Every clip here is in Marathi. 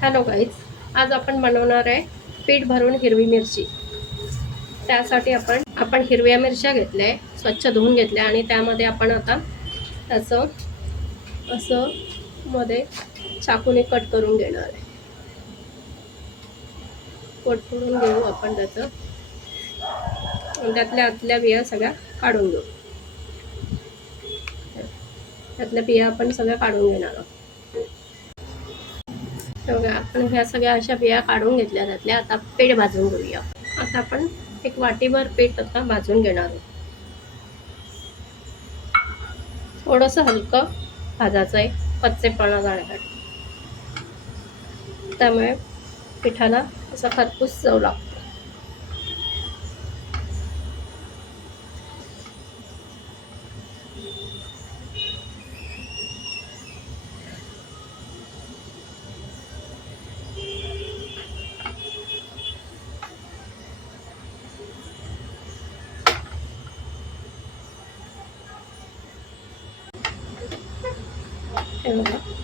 हॅलो गाईज, आज आपण बनवणार आहे पीठ भरून हिरवी मिरची. त्यासाठी आपण हिरव्या मिरच्या घेतल्या, स्वच्छ धुवून घेतल्या आणि त्यामध्ये आपण आता त्याचं असं मध्ये चाकूने कट करून घेणार आहे. कट करून घेऊ आपण त्याचं, त्यातल्या आतल्या बिया सगळ्या काढून घेऊ. त्यातल्या बिया आपण सगळ्या काढून घेणार आहोत. बघा, आपण ह्या सगळ्या अशा बिया काढून घेतल्या. त्यातल्या आता पीठ भाजून घेऊया. आता आपण एक वाटीभर पीठ आता भाजून घेणार आहोत. थोडंसं हलकं भाजायचं आहे कच्चेपणा जाण्यासाठी. त्यामुळे पिठाला असा खरपूस चव लागतो.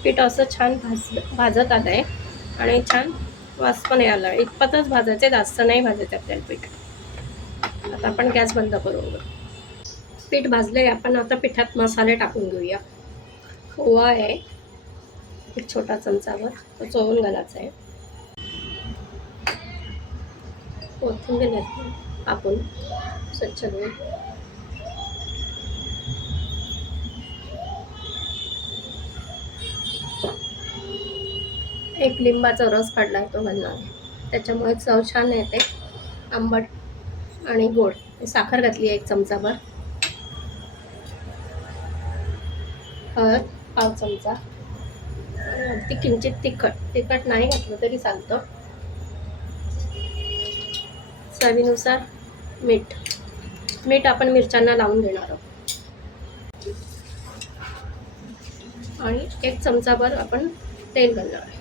पीठ असं छान भाजत आलं आहे आणि छान वास पण यायला. इतपतच भाजायचे, जास्त नाही भाजायचे आपल्याला पीठ. आता आपण गॅस बंद करून पीठ भाजलंय. आपण आता पिठात मसाले टाकून घेऊया. ओवा आहे एक छोटा चमचावर, तो चोळून घालायचा आहे. कोथिंबीर कापून स्वच्छ धुवून, एक लिंबाचा रस काढलाय तो घालणार आहे. त्याच्यामुळे चव छान येते, आंबट आणि गोड. साखर घातली आहे एक चमचाभर. हळद पाव चमचा. ती किंचित तिखट नाही घातलं तरी चालतं. चवीनुसार मीठ आपण मिरच्यांना लावून घेणार आहोत. आणि एक चमचाभर आपण तेल घालणार आहे.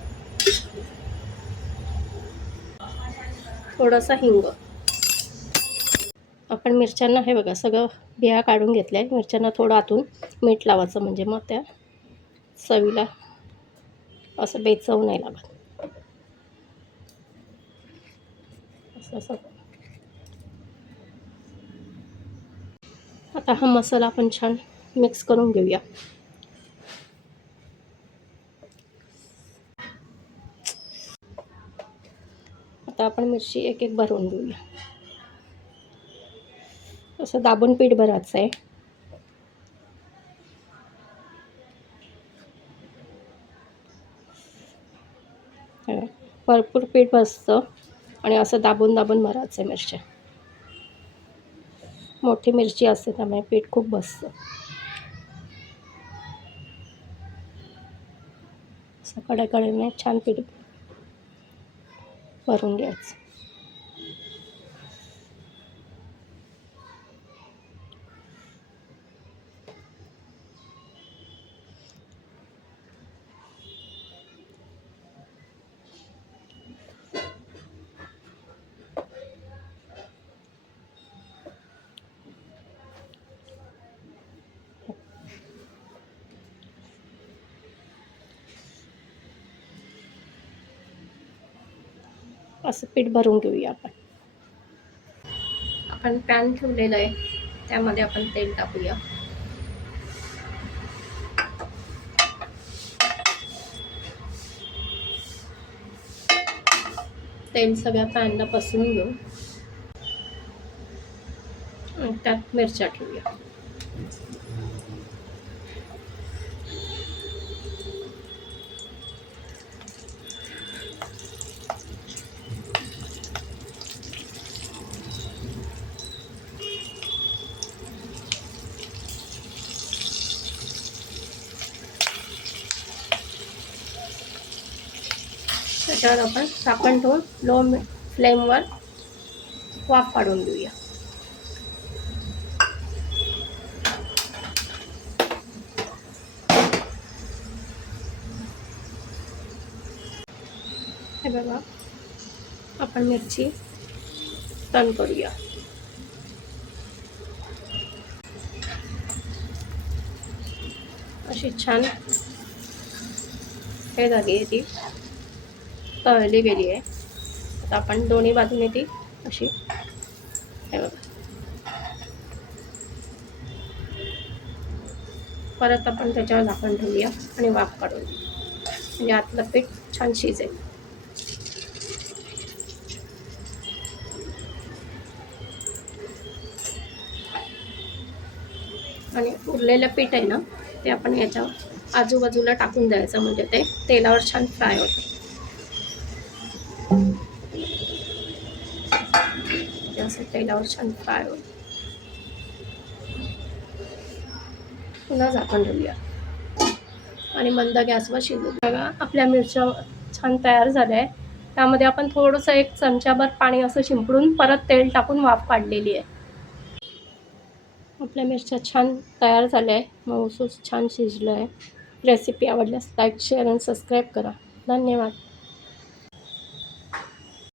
थोडासा हिंग. आपण मिरच्यांना हे बघा सगळं बिया काढून घेतल्या. मिरच्यांना थोडं आतून मीठ लावायचं, म्हणजे मग त्या चवीला असं बेचव नाही लागत. असं आता हा मसाला आपण छान मिक्स करून घेऊया. आता आपण मिरची एक एक भरून घेऊया. असं दाबून पीठ भरायचं आहे. भरपूर पीठ बसतं आणि असं दाबून दाबून भरायचं आहे मिरच्या. मोठी मिरची असते त्यामुळे पीठ खूप बसतं. असं कडेकडेने छान पीठ भरून घ्यायचं. असं पीठ भरून घेऊया. आपण पॅन ठेवलेलं आहे, त्यामध्ये आपण तेल टाकूया. तेल सगळ्या पॅनला पसरून घेऊ आणि त्यात मिरच्या ठेवूया. त्याच्यावर आपण झाकण ठेवून लो फ्लेमवर वाफ काढून घेऊया. हे बघा, आपण मिरची टर्न करूया. अशी छान हे झाली आहे ती. तळली गेली आहे. आता आपण दोन्ही बाजूने ती अशी हे बघा परत आपण त्याच्यावर झाकण ठेवूया आणि वाफ काढून म्हणजे आतलं पीठ छान शिजेल. आणि उरलेलं पीठ आहे ना ते आपण याच्या आजूबाजूला टाकून द्यायचं म्हणजे ते तेलावर छान फ्राय होतं. असं तेलावर छान फ्राय होतं. पुन्हा झाकण ठेवूया आणि मंद गॅसवर शिजू. बघा आपल्या मिरच्या छान तयार झाल्या आहे. त्यामध्ये आपण थोडंसं 1 चमचाभर पाणी असं शिंपडून परत तेल टाकून वाफ काढलेली आहे. आपल्या मिरच्या छान तयार झाल्या आहे. मऊसूस छान शिजलं आहे. रेसिपी आवडल्यास लाईक शेअर आणि सबस्क्राईब करा. धन्यवाद.